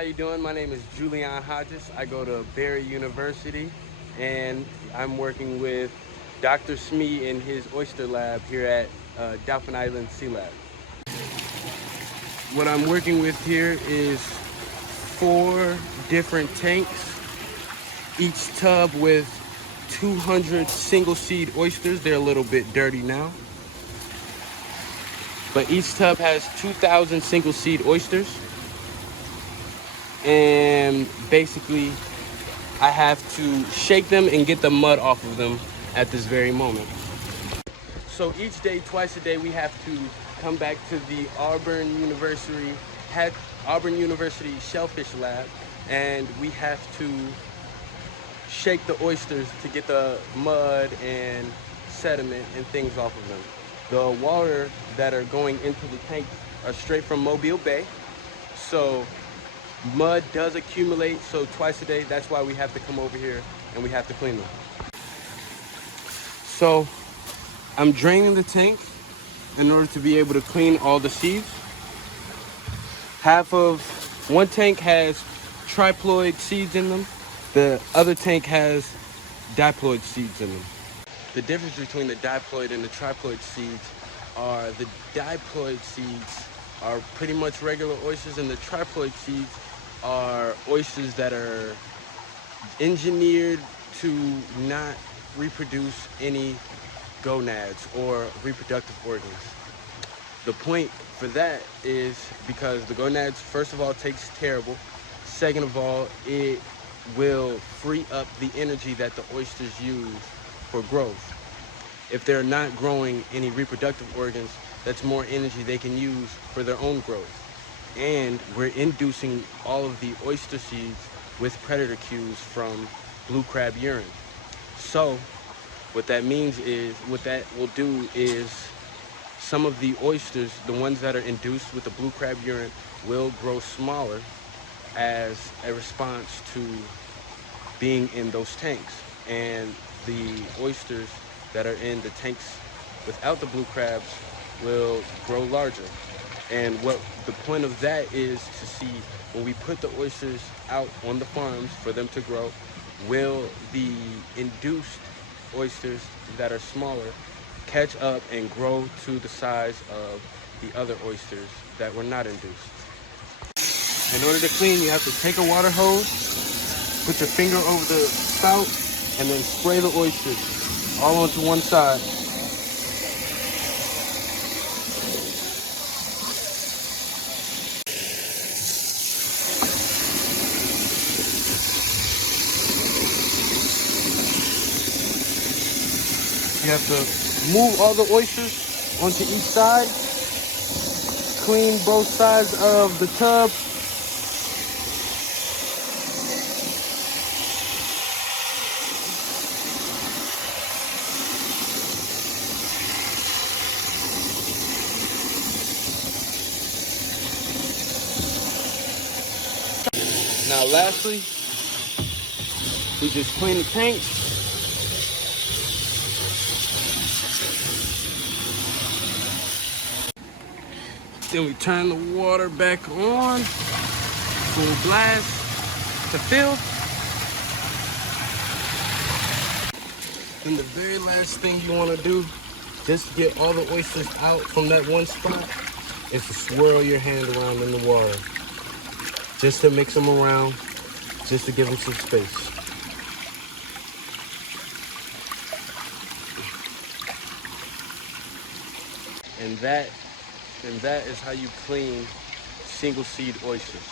How you doing? My name is Julian Hodges. I go to Barry University, and I'm working with Dr. Smee in his oyster lab here at Dauphin Island Sea Lab. What I'm working with here is 4 different tanks, each tub with 200 single seed oysters. They're a little bit dirty now, but each tub has 2,000 single seed oysters. And basically I have to shake them and get the mud off of them at this very moment. So each day, twice a day, we have to come back to the Auburn University Shellfish Lab, and we have to shake the oysters to get the mud and sediment and things off of them. The water that are going into the tanks are straight from Mobile Bay, so mud does accumulate, so twice a day, that's why we have to come over here and we have to clean them. So I'm draining the tank in order to be able to clean all the seeds. One tank has triploid seeds in them. The other tank has diploid seeds in them. The difference between the diploid and the triploid seeds are the diploid seeds are pretty much regular oysters, and the triploid seeds are oysters that are engineered to not reproduce any gonads or reproductive organs. The point for that is because the gonads, first of all, tastes terrible. Second of all, it will free up the energy that the oysters use for growth. If they're not growing any reproductive organs, that's more energy they can use for their own growth. And we're inducing all of the oyster seeds with predator cues from blue crab urine. So what that means is, what that will do is some of the oysters, the ones that are induced with the blue crab urine, will grow smaller as a response to being in those tanks. And the oysters that are in the tanks without the blue crabs will grow larger. And what the point of that is to see, when we put the oysters out on the farms for them to grow, will the induced oysters that are smaller catch up and grow to the size of the other oysters that were not induced. In order to clean, you have to take a water hose, put your finger over the spout, and then spray the oysters all onto one side. You have to move all the oysters onto each side, clean both sides of the tub. Now lastly, we just clean the tanks. Then we turn the water back on, full blast to fill. Then the very last thing you want to do, just to get all the oysters out from that one spot, is to swirl your hand around in the water. Just to mix them around, just to give them some space. And that is how you clean single seed oysters.